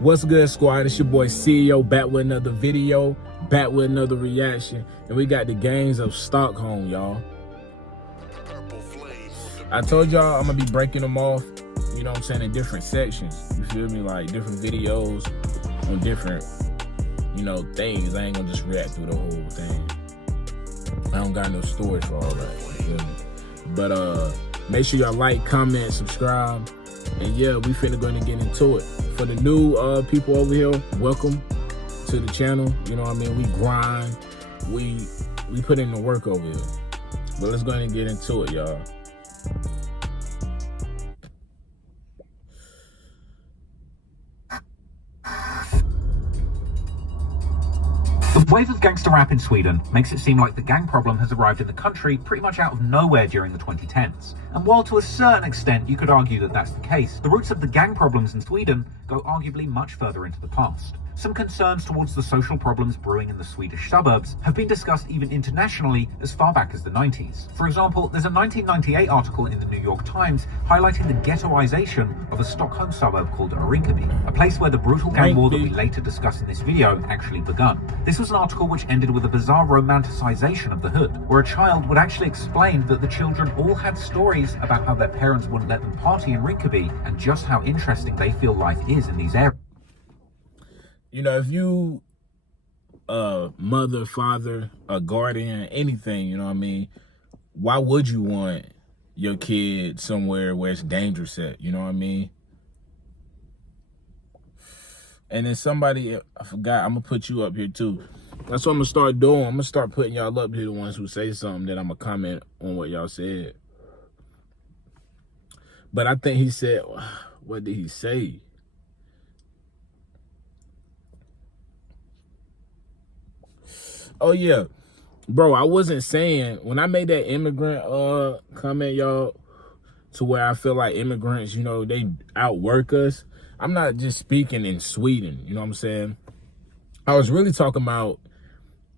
What's good, squad? It's your boy CEO back with another video, back with another reaction, and we got the gangs of Stockholm, y'all. I told y'all I'm gonna be breaking them off, you know what I'm saying, in different sections. You feel me? Like different videos on different, you know, things. I ain't gonna just react through the whole thing. I don't got no storage for all that. You feel me? But make sure y'all like, comment, subscribe, and yeah, we finna gonna get into it. For the new people over here, welcome to the channel. You know what I mean? We grind, we put in the work over here. But let's go ahead and get into it, y'all. The wave of gangster rap in Sweden makes it seem like the gang problem has arrived in the country pretty much out of nowhere during the 2010s. And while to a certain extent you could argue that that's the case, the roots of the gang problems in Sweden go arguably much further into the past. Some concerns towards the social problems brewing in the Swedish suburbs have been discussed even internationally as far back as the 90s. For example, there's a 1998 article in the New York Times highlighting the ghettoization of a Stockholm suburb called Rinkeby, a place where the brutal gang war that we later discuss in this video actually begun. This was an article which ended with a bizarre romanticization of the hood, where a child would actually explain that the children all had stories about how their parents wouldn't let them party in Rinkeby and just how interesting they feel life is in these areas. You know, if you mother, father, a guardian, anything, you know what I mean, why would you want your kid somewhere where it's dangerous at, you know what I mean? And then somebody, I forgot, I'm gonna put you up here too. That's what I'm gonna start doing. I'm gonna start putting y'all up here, the ones who say something that I'm gonna comment on what y'all said. But I think he said, what did he say? Oh yeah, bro, I wasn't saying, when I made that immigrant comment, y'all, to where I feel like immigrants, you know, they outwork us. I'm not just speaking in Sweden, you know what I'm saying? I was really talking about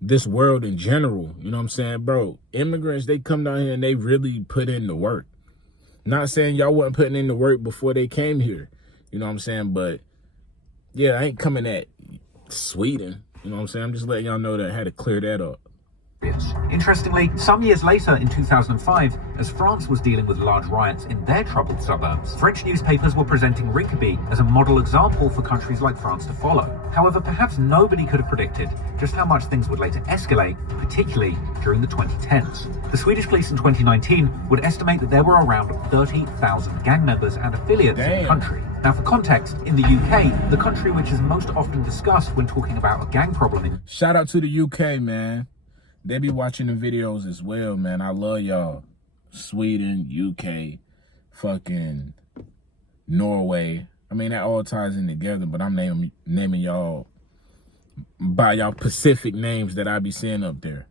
this world in general, you know what I'm saying? Bro, immigrants, they come down here and they really put in the work. Not saying y'all wasn't putting in the work before they came here, you know what I'm saying? But yeah, I ain't coming at Sweden. You know what I'm saying? I'm just letting y'all know that I had to clear that up. Interestingly, some years later in 2005, as France was dealing with large riots in their troubled suburbs, French newspapers were presenting Rinkeby as a model example for countries like France to follow. However, perhaps nobody could have predicted just how much things would later escalate, particularly during the 2010s. The Swedish police in 2019 would estimate that there were around 30,000 gang members and affiliates in the country. Now, for context, in the UK, the country which is most often discussed when talking about a gang problem. Shout out to the UK, man. They be watching the videos as well, man. I love y'all. Sweden, UK, fucking Norway. I mean, that all ties in together, but I'm naming y'all by y'all Pacific names that I be seeing up there.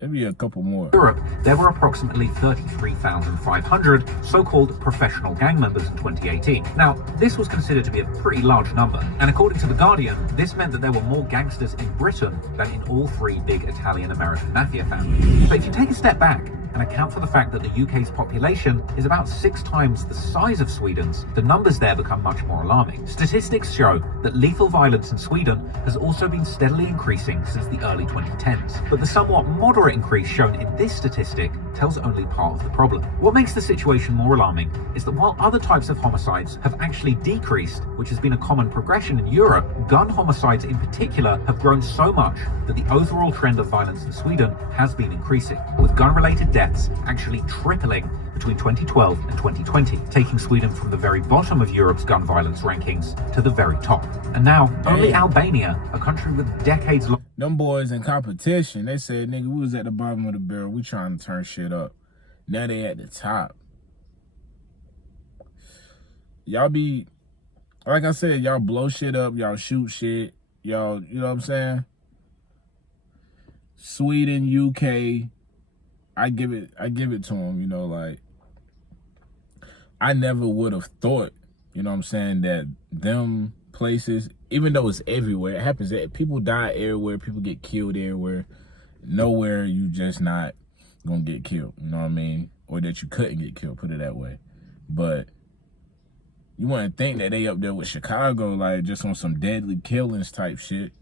Maybe a couple more. Europe, there were approximately 33,500 so-called professional gang members in 2018. Now, this was considered to be a pretty large number, and according to The Guardian, this meant that there were more gangsters in Britain than in all three big Italian-American mafia families. But if you take a step back and account for the fact that the UK's population is about 6 times the size of Sweden's, the numbers there become much more alarming. Statistics show that lethal violence in Sweden has also been steadily increasing since the early 2010s, but the somewhat moderate increase shown in this statistic tells only part of the problem. What makes the situation more alarming is that while other types of homicides have actually decreased, which has been a common progression in Europe, gun homicides in particular have grown so much that the overall trend of violence in Sweden has been increasing, with gun-related deaths actually tripling between 2012 and 2020, taking Sweden from the very bottom of Europe's gun violence rankings to the very top. And now, only Albania, a country with decades long... Them boys in competition, they said, nigga, we was at the bottom of the barrel. We trying to turn shit up. Now they at the top. Y'all be, like I said, y'all blow shit up. Y'all shoot shit. Y'all, you know what I'm saying? Sweden, UK, I give it to them, you know, like, I never would have thought, you know what I'm saying, that them places, even though it's everywhere, it happens, people die everywhere, people get killed everywhere. Nowhere you just not gonna get killed, you know what I mean? Or that you couldn't get killed, put it that way. But You wouldn't think that they up there with Chicago, like just on some deadly killings type shit.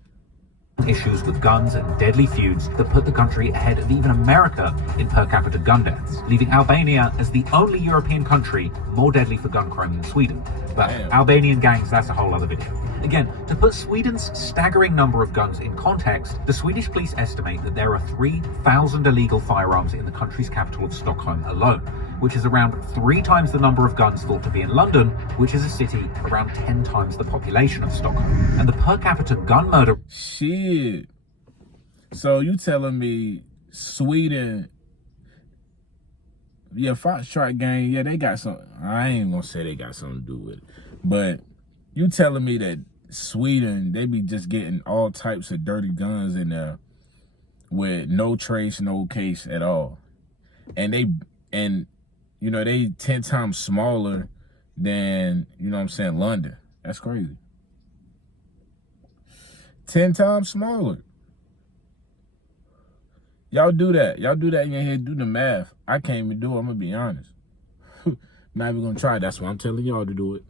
Issues with guns and deadly feuds that put the country ahead of even America in per capita gun deaths, leaving Albania as the only European country more deadly for gun crime than Sweden. But Damn. Albanian gangs, that's a whole other video. Again, to put Sweden's staggering number of guns in context, the Swedish police estimate that there are 3,000 illegal firearms in the country's capital of Stockholm alone, which is around 3 times the number of guns thought to be in London, which is a city around 10 times the population of Stockholm. And the per capita gun murder... Shit. So you telling me Sweden... Yeah, Foxtrot gang, yeah, they got something. I ain't gonna say they got something to do with it. But you telling me that Sweden, they be just getting all types of dirty guns in there with no trace, no case at all. And you know, they 10 times smaller than, you know what I'm saying, London. That's crazy. 10 times smaller. Y'all do that. Y'all do that in your head. Do the math. I can't even do it. I'm going to be honest. Not even going to try. That's why I'm telling y'all to do it.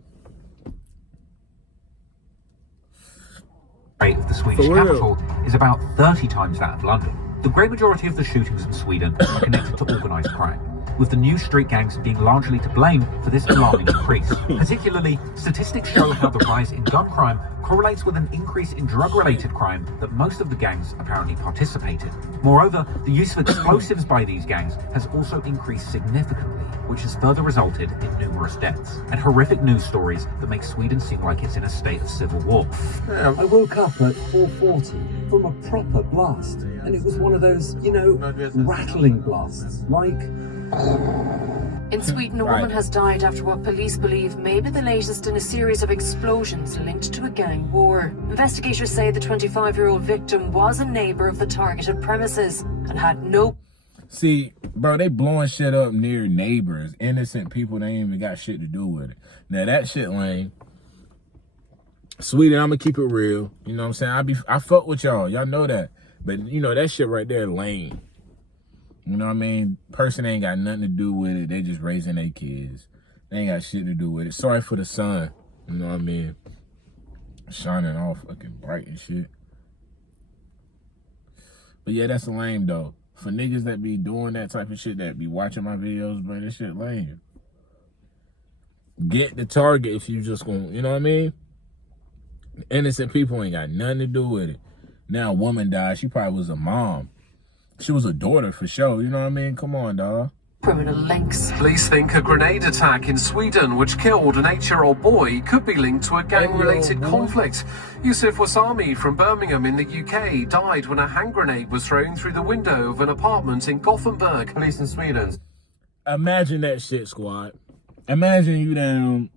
Rate of the Swedish capital is about 30 times that of London. The great majority of the shootings in Sweden are connected to organised crime, with the new street gangs being largely to blame for this alarming increase. Particularly, statistics show how the rise in gun crime correlates with an increase in drug-related crime that most of the gangs apparently participated. Moreover, the use of explosives by these gangs has also increased significantly, which has further resulted in numerous deaths and horrific news stories that make Sweden seem like it's in a state of civil war. I woke up at 4:40 from a proper blast, and it was one of those, you know, rattling blasts, like... In Sweden, a woman has died after what police believe may be the latest in a series of explosions linked to a gang war. Investigators say the 25-year-old victim was a neighbor of the targeted premises and had no... See, bro, they blowing shit up near neighbors, innocent people. They ain't even got shit to do with it. Now, that shit lame. Sweden, I'm going to keep it real. You know what I'm saying? I fuck with y'all. Y'all know that. But, you know, that shit right there lame. You know what I mean? Person ain't got nothing to do with it. They just raising their kids. They ain't got shit to do with it. Sorry for the sun. You know what I mean? Shining all fucking bright and shit. But yeah, that's lame though. For niggas that be doing that type of shit, that be watching my videos, bro, this shit lame. Get the target if you just gonna, you know what I mean? Innocent people ain't got nothing to do with it. Now a woman died. She probably was a mom. She was a daughter for sure. You know what I mean? Come on, dawg. criminal links. Police think a grenade attack in Sweden, which killed an 8-year-old boy, could be linked to a gang-related conflict. Yusuf Wassami from Birmingham in the UK died when a hand grenade was thrown through the window of an apartment in Gothenburg. Police in Sweden. Imagine that shit, squad. Imagine you down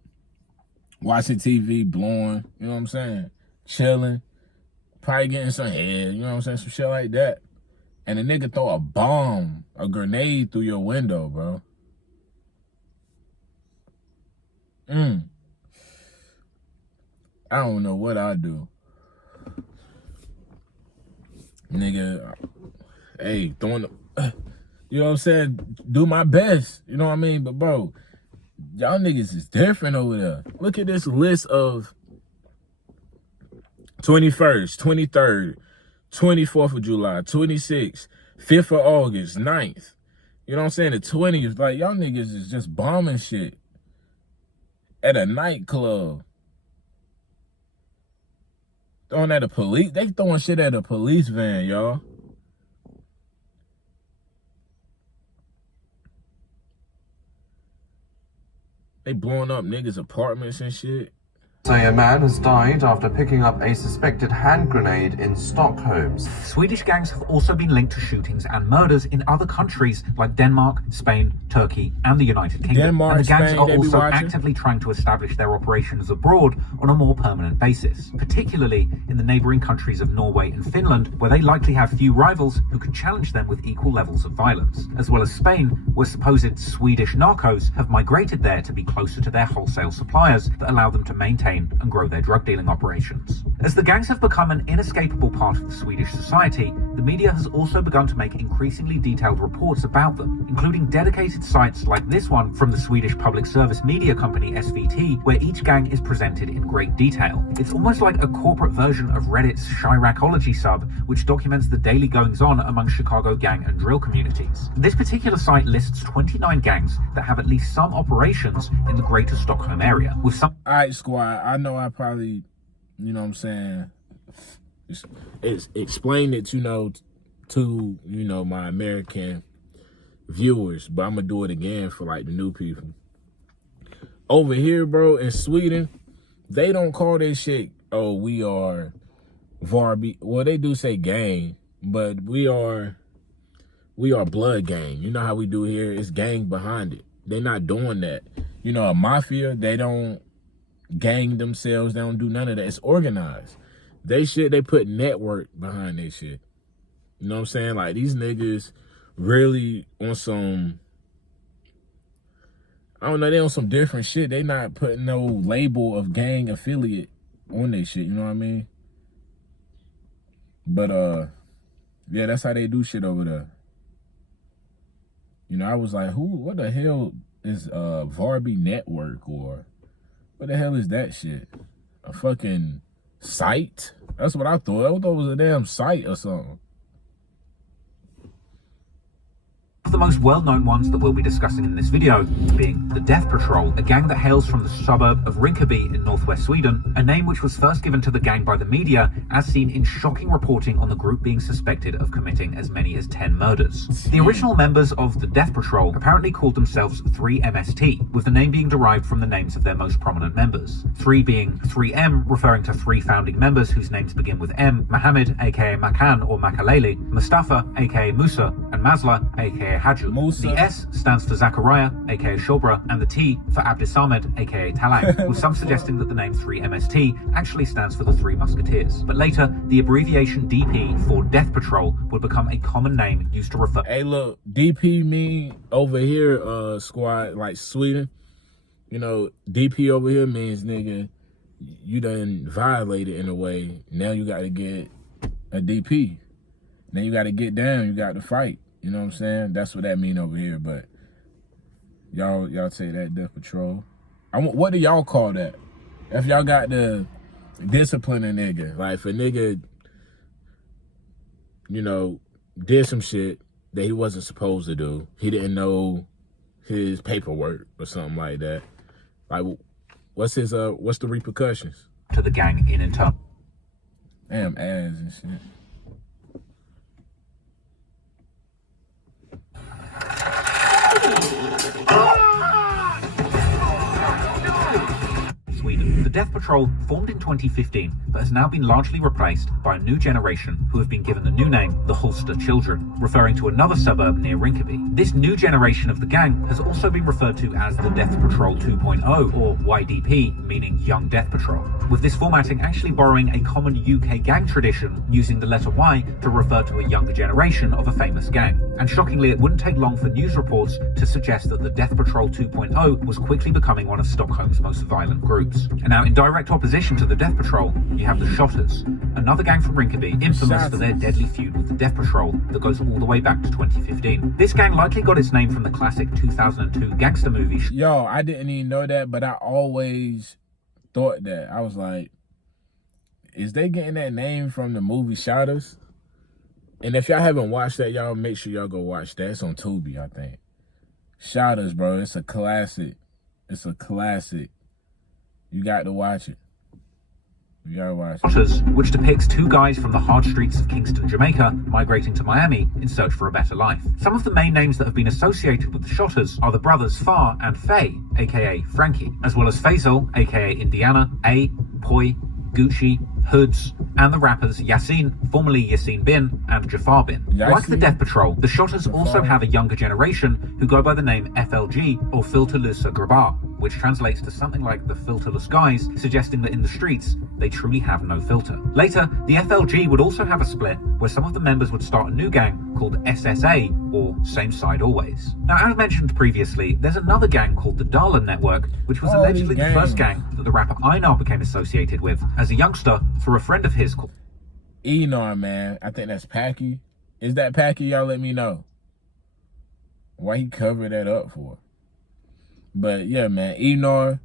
watching TV, blowing, you know what I'm saying? Chilling, probably getting some head, you know what I'm saying? Some shit like that. And a nigga throw a bomb, a grenade through your window, bro. I don't know what I'd do. Nigga, hey, throwing the, you know what I'm saying? Do my best, you know what I mean? But bro, y'all niggas is different over there. Look at this list of 21st, 23rd, 24th of July, 26th, 5th of August, 9th. You know what I'm saying? The 20th. Like, y'all niggas is just bombing shit at a nightclub. Throwing at a police. They throwing shit at a police van, y'all. They blowing up niggas' apartments and shit. Say a man has died after picking up a suspected hand grenade in Stockholm. Swedish gangs have also been linked to shootings and murders in other countries like Denmark, Spain, Turkey, and the United Kingdom. Denmark, and the gangs Spain, are they be also watching. actively trying to establish their operations abroad on a more permanent basis, particularly in the neighbouring countries of Norway and Finland, where they likely have few rivals who can challenge them with equal levels of violence, as well as Spain, where supposed Swedish narcos have migrated there to be closer to their wholesale suppliers that allow them to maintain and grow their drug dealing operations. As the gangs have become an inescapable part of the Swedish society, the media has also begun to make increasingly detailed reports about them, including dedicated sites like this one from the Swedish public service media company SVT, where each gang is presented in great detail. It's almost like a corporate version of Reddit's Chiracology sub, which documents the daily goings-on among Chicago gang and drill communities. This particular site lists 29 gangs that have at least some operations in the greater Stockholm area, with some... Alright, squad, I know I probably, you know what I'm saying, it's explained it, you know, to, you know, my American viewers, but I'm gonna do it again for like the new people. Over here, bro, in Sweden, they don't call this shit, oh, we are Vby. Well, they do say gang, but we are blood gang. You know how we do here? It's gang behind it. They're not doing that. You know, a mafia, they don't gang themselves. They don't do none of that. It's organized. They put network behind their shit. You know what I'm saying? Like, these niggas really on some, I don't know, they on some different shit. They not putting no label of gang affiliate on their shit, you know what I mean? But, yeah, that's how they do shit over there. You know, I was like, what the hell is Vby Network, or what the hell is that shit? A fucking site? That's what I thought. I thought it was a damn site or something. One of the most well-known ones that we'll be discussing in this video being the Death Patrol, a gang that hails from the suburb of Rinkeby in northwest Sweden, a name which was first given to the gang by the media, as seen in shocking reporting on the group being suspected of committing as many as 10 murders. The original members of the Death Patrol apparently called themselves 3MST, with the name being derived from the names of their most prominent members. 3 being 3M, referring to 3 founding members whose names begin with M, Mohammed, aka Makan or Makalele, Mustafa, aka Musa, and Masla, aka Haju. Musa. The S stands for Zachariah, aka Shobra, and the T for Abdisamed, aka Talang, with some suggesting that the name 3MST actually stands for the Three Musketeers. But later, the abbreviation DP for Death Patrol would become a common name used to refer... Hey, look, DP mean over here, squad, like Sweden, you know, DP over here means, nigga, you done violated in a way. Now you got to get a DP. Then you got to get down, you got to fight. You know what I'm saying? That's what that mean over here. But y'all say that Death Patrol. What do y'all call that? If y'all got the discipline a nigga, like if a nigga, you know, did some shit that he wasn't supposed to do. He didn't know his paperwork or something like that. Like, what's the repercussions? To the gang in turn. Damn ass and shit. Sweden. The Death Patrol formed in 2015, but has now been largely replaced by a new generation who have been given the new name, the Holster Children, referring to another suburb near Rinkeby. This new generation of the gang has also been referred to as the Death Patrol 2.0, or YDP, meaning Young Death Patrol, with this formatting actually borrowing a common UK gang tradition, using the letter Y to refer to a younger generation of a famous gang. And shockingly, it wouldn't take long for news reports to suggest that the Death Patrol 2.0 was quickly becoming one of Stockholm's most violent groups. And now, in direct opposition to the Death Patrol, you have the Shotters, another gang from Rinkeby, infamous for their deadly feud with the Death Patrol that goes all the way back to 2015. This gang likely got its name from the classic 2002 gangster movie. Yo, I didn't even know that, but I always thought that. I was like, is they getting that name from the movie Shotters? And if y'all haven't watched that, y'all make sure y'all go watch that. It's on Tubi, I think. Shotters, bro. It's a classic. It's a classic. You got to watch it. You gotta watch it. Shotters, which depicts 2 guys from the hard streets of Kingston, Jamaica, migrating to Miami in search for a better life. Some of the main names that have been associated with the Shotters are the brothers Far and Faye, aka Frankie, as well as Faisal, aka Indiana, A, Poi, Gucci, Hoods, and the rappers YASIN, formerly Yasin Bin, and Jafar Bin. Like the Death Patrol, the Shotters also have a younger generation who go by the name FLG, or Filterlösa Grabbar, which translates to something like the filterless guys, suggesting that in the streets, they truly have no filter. Later, the FLG would also have a split where some of the members would start a new gang called SSA, or Same Side Always. Now, as mentioned previously, there's another gang called the Darlin Network, which was allegedly the first gang that the rapper Einar became associated with as a youngster through a friend of his called Einar, man. I think that's Packy. Is that Packy? Y'all let me know. Why he covered that up for? But yeah, man, Einar,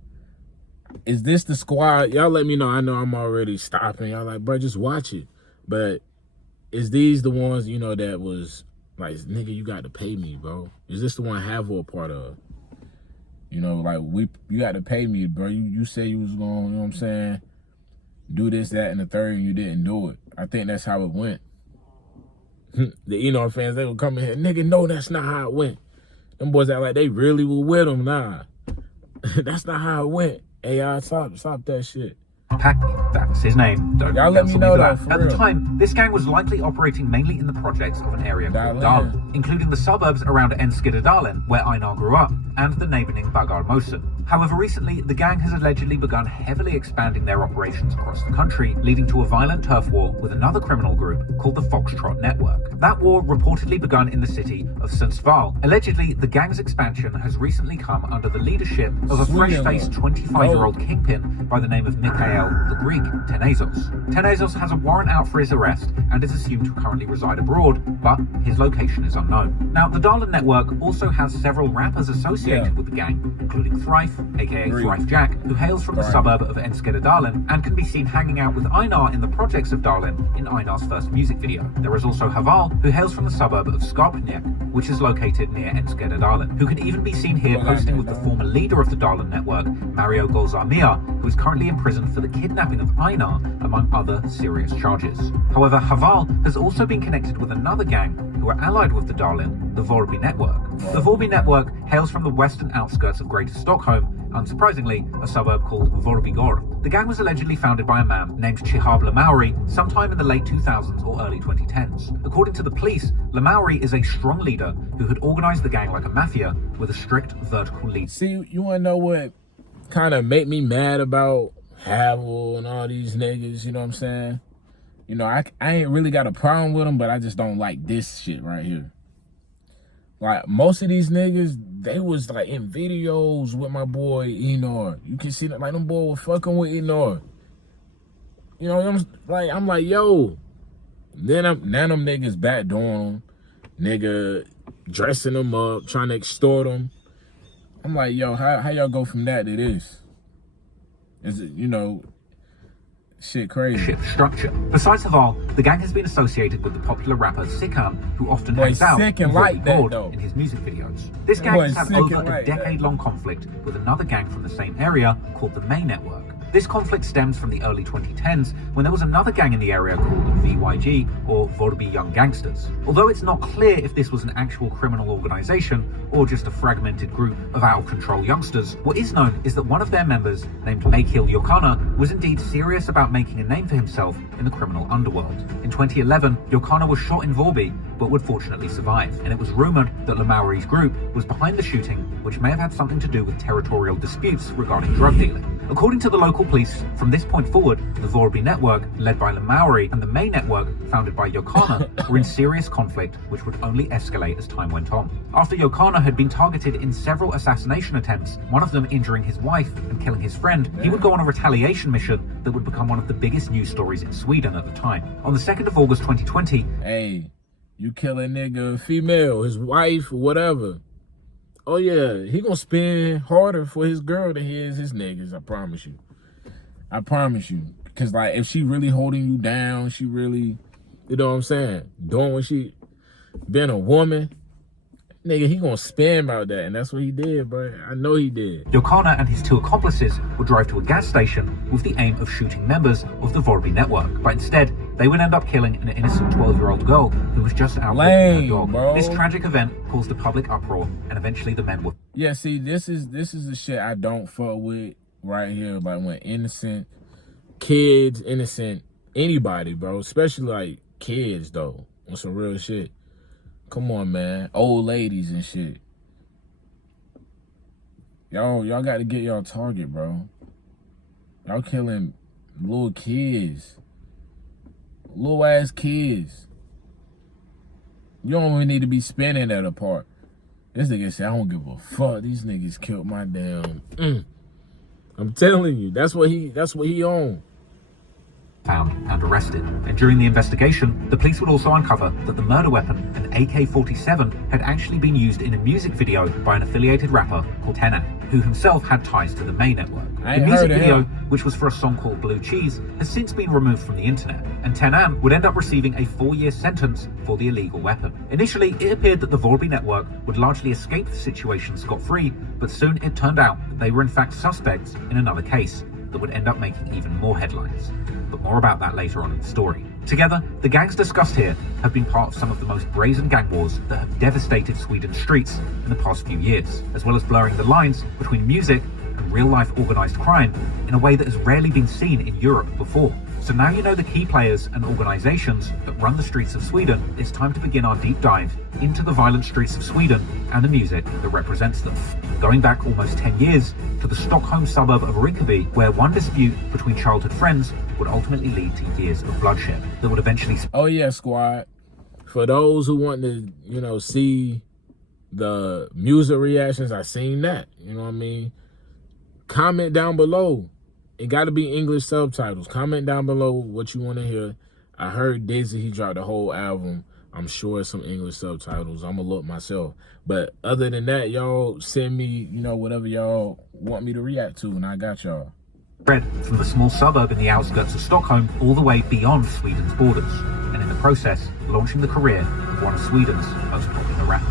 is this the squad? Y'all let me know. I know I'm already stopping. Y'all like, bro, just watch it. But is these the ones, you know, that was like, nigga, you got to pay me, bro? Is this the one Haval a part of? You know, like, you got to pay me, bro. You say you was going, you know what I'm saying, do this, that, and the third, and you didn't do it. I think that's how it went. The Einar fans, they would come in here, nigga, no, that's not how it went. Them boys act like they really were with him. Nah, that's not how it went. AI, stop that shit. Packy, that's his name. Don't Y'all let me cancel know for that, that. At for the real. time, this gang was likely operating mainly in the projects of an area called Darlin. Darlin, including the suburbs around Darlin, where Einar grew up, and the neighbouring Bagarmossen. However, recently, the gang has allegedly begun heavily expanding their operations across the country, leading to a violent turf war with another criminal group called the Foxtrot Network. That war reportedly begun in the city of Sverige. Allegedly, the gang's expansion has recently come under the leadership of a fresh-faced 25-year-old kingpin by the name of Mikhail the Greek Tenezos. Tenezos has a warrant out for his arrest and is assumed to currently reside abroad, but his location is unknown. Now, the Darlin Network also has several rappers associated with the gang, including Thrife, aka Thrife Jack, who hails from the suburb of Darlin and can be seen hanging out with Einar in the projects of Darlin in Einar's first music video. There is also Haval, who hails from the suburb of Skarpnjak, which is located near Darlin, who can even be seen here posting with the former leader of the Darlin Network, Mario Golzarmia, who is currently in prison for the kidnapping of Einar, among other serious charges. However, Haval has also been connected with another gang who are allied with the Darlin, the Vby Network. The Vby Network hails from the western outskirts of Greater Stockholm, unsurprisingly, a suburb called Vrbygård. The gang was allegedly founded by a man named Chihab Lamauri sometime in the late 2000s or early 2010s. According to the police, Lamauri is a strong leader who had organized the gang like a mafia with a strict vertical lead. See, you want to know what kind of made me mad about Haval and all these niggas, you know what I'm saying? You know, I ain't really got a problem with them, but I just don't like this shit right here. Like, most of these niggas, they was like in videos with my boy Einar. You can see that, like, them boy was fucking with Einar. You know, I'm like, yo. Then them niggas backdooring them, nigga dressing them up, trying to extort them. I'm like, yo, how y'all go from that to this? Is it, you know, shit crazy. Structure. Besides Haval, the gang has been associated with the popular rapper Sikan, who often hangs out in his music videos. This gang has had over a decade-long conflict with another gang from the same area called the May Network. This conflict stems from the early 2010s when there was another gang in the area called VYG, or Vby Young Gangsters. Although it's not clear if this was an actual criminal organization or just a fragmented group of out-of-control youngsters, what is known is that one of their members, named Mikhail Yokana, was indeed serious about making a name for himself in the criminal underworld. In 2011, Yokana was shot in Vby, but would fortunately survive, and it was rumored that Lamauri's group was behind the shooting, which may have had something to do with territorial disputes regarding drug dealing. According to the local police, from this point forward, the Vby Network, led by Lamauri, and the May Network, founded by Yokana, were in serious conflict, which would only escalate as time went on. After Yokana had been targeted in several assassination attempts, one of them injuring his wife and killing his friend, he would go on a retaliation mission that would become one of the biggest news stories in Sweden at the time. On the 2nd of August 2020, hey, you kill a nigga, female, his wife, whatever. Oh yeah, he gonna spend harder for his girl than he is his niggas, I promise you. I promise you. Because, like, if she really holding you down, she really, you know what I'm saying, doing what she, being a woman, nigga, he gonna spend about that, and that's what he did, bro. I know he did. Yokana and his two accomplices would drive to a gas station with the aim of shooting members of the Vby Network, but instead, they would end up killing an innocent 12-year-old girl who was just out walking her dog. Bro. This tragic event caused a public uproar, and eventually the men were... Yeah, see, this is the shit I don't fuck with right here. Like, when innocent kids, innocent anybody, bro, especially like kids though, on some real shit. Come on, man. Old ladies and shit. Y'all got to get y'all target, bro. Y'all killing little kids. Little ass kids. You don't even need to be spinning that apart. This nigga said, I don't give a fuck. These niggas killed my damn. I'm telling you, that's what he on. found and arrested. And during the investigation, the police would also uncover that the murder weapon, an AK-47, had actually been used in a music video by an affiliated rapper called Einar, who himself had ties to the May network. The music video, which was for a song called Blue Cheese, has since been removed from the internet, and Einar would end up receiving a 4-year sentence for the illegal weapon. Initially, it appeared that the Vby network would largely escape the situation scot-free, but soon it turned out that they were in fact suspects in another case that would end up making even more headlines. But more about that later on in the story. Together, the gangs discussed here have been part of some of the most brazen gang wars that have devastated Sweden's streets in the past few years, as well as blurring the lines between music and real-life organised crime in a way that has rarely been seen in Europe before. So now you know the key players and organisations that run the streets of Sweden, it's time to begin our deep dive into the violent streets of Sweden and the music that represents them. Going back almost 10 years to the Stockholm suburb of Rinkeby, where one dispute between childhood friends would ultimately lead to years of bloodshed that would eventually... Oh yeah, squad. For those who want to, you know, see the music reactions, I seen that. You know what I mean? Comment down below. It got to be English subtitles. Comment down below what you want to hear. I heard Dizzy, he dropped the whole album. I'm sure it's some English subtitles. I'm going to look myself. But other than that, y'all send me, you know, whatever y'all want me to react to, and I got y'all. Spread from the small suburb in the outskirts of Stockholm all the way beyond Sweden's borders, and in the process, launching the career of one of Sweden's most popular rappers.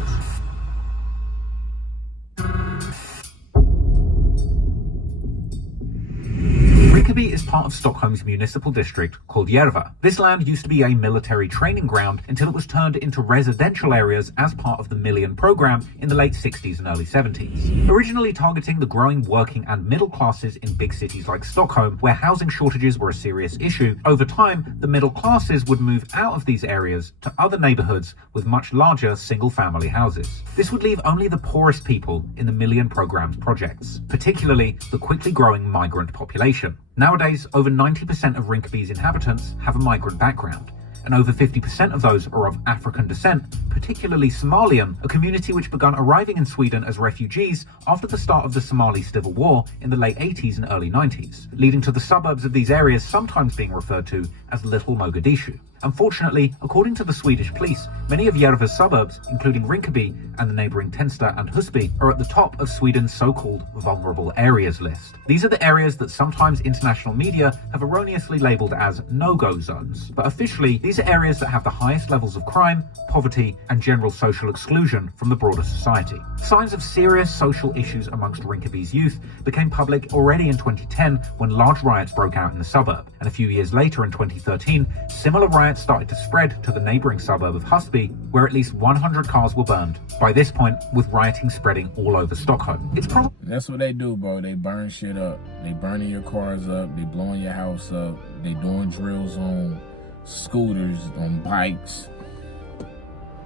Rinkeby is part of Stockholm's municipal district called Järva. This land used to be a military training ground until it was turned into residential areas as part of the Million program in the late 60s and early 70s. Originally targeting the growing working and middle classes in big cities like Stockholm, where housing shortages were a serious issue, over time, the middle classes would move out of these areas to other neighborhoods with much larger single-family houses. This would leave only the poorest people in the Million program's projects, particularly the quickly growing migrant population. Nowadays, over 90% of Rinkeby's inhabitants have a migrant background, and over 50% of those are of African descent, particularly Somalian, a community which began arriving in Sweden as refugees after the start of the Somali civil war in the late 80s and early 90s, leading to the suburbs of these areas sometimes being referred to as Little Mogadishu. Unfortunately, according to the Swedish police, many of Järva's suburbs, including Rinkeby and the neighbouring Tensta and Husby, are at the top of Sweden's so-called vulnerable areas list. These are the areas that sometimes international media have erroneously labelled as no-go zones. But officially, these are areas that have the highest levels of crime, poverty, and general social exclusion from the broader society. Signs of serious social issues amongst Rinkeby's youth became public already in 2010 when large riots broke out in the suburb, and a few years later in 2013, similar riots started to spread to the neighbouring suburb of Husby, where at least 100 cars were burned. By this point, with rioting spreading all over Stockholm. It's probably... That's what they do, bro. They burn shit up. They burning your cars up. They blowing your house up. They doing drills on scooters, on bikes.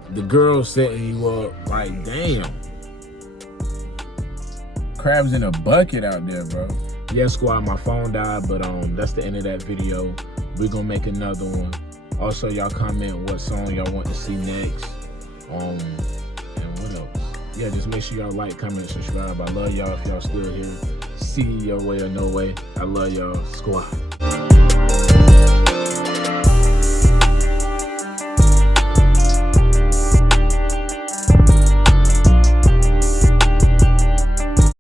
The girl setting you up like, damn. Crabs in a bucket out there, bro. Yeah, squad, my phone died, but that's the end of that video. We're gonna make another one. Also, y'all comment what song y'all want to see next. And what else? Yeah, just make sure y'all like, comment, subscribe. I love y'all if y'all still here. See your way or no way. I love y'all, squad.